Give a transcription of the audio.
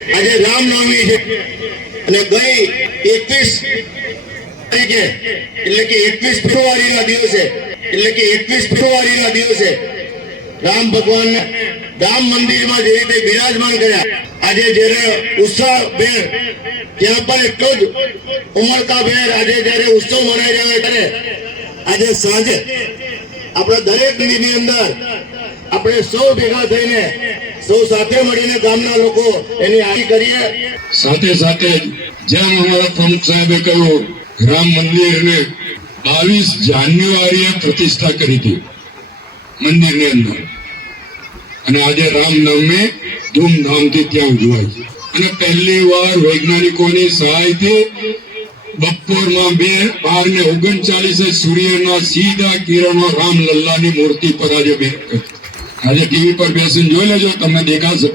આજે રામનવમી છે. અને ગઈ એકવીસ તારીખે, એટલે કે એકવીસ ફેબ્રુઆરીના દિવસે, એટલે કે એકવીસ ફેબ્રુઆરીના દિવસે રામ ભગવાન રામ મંદિરમાં જે રીતે બિરાજમાન કર્યા, આજે જ્યારે ઉત્સાહ ભેર, ત્યાં પણ એટલો જ ઉમળકા ભેર આજે જ્યારે ઉત્સવ મનાઈ રહ્યો ત્યારે આજે સાંજે આપણા દરેકની અંદર આપણે સૌ ભેગા થઈને સૌ સાથે મળીને ગામના લોકો એની આરી કરીએ. સાથે સાથે જેમ અમારા પ્રમુખ સાહેબે કહ્યું, રામ મંદિરને બાવીસ જાન્યુઆરીએ પ્રતિષ્ઠા કરી હતી મંદિરની અંદર. અને આજે રામનવમી ધૂમધામથી ત્યાં ઉજવાય અને પહેલી વાર વૈજ્ઞાનિકોની સહાયથી બપોરમાં બે બાર ને ઓગણચાલીસે સૂર્યના સીધા કિરણો રામલલ્લાની મૂર્તિ પર આજે બે આજે ટીવી પર બેસીને જોઈ લેજો તમને દેખાશે.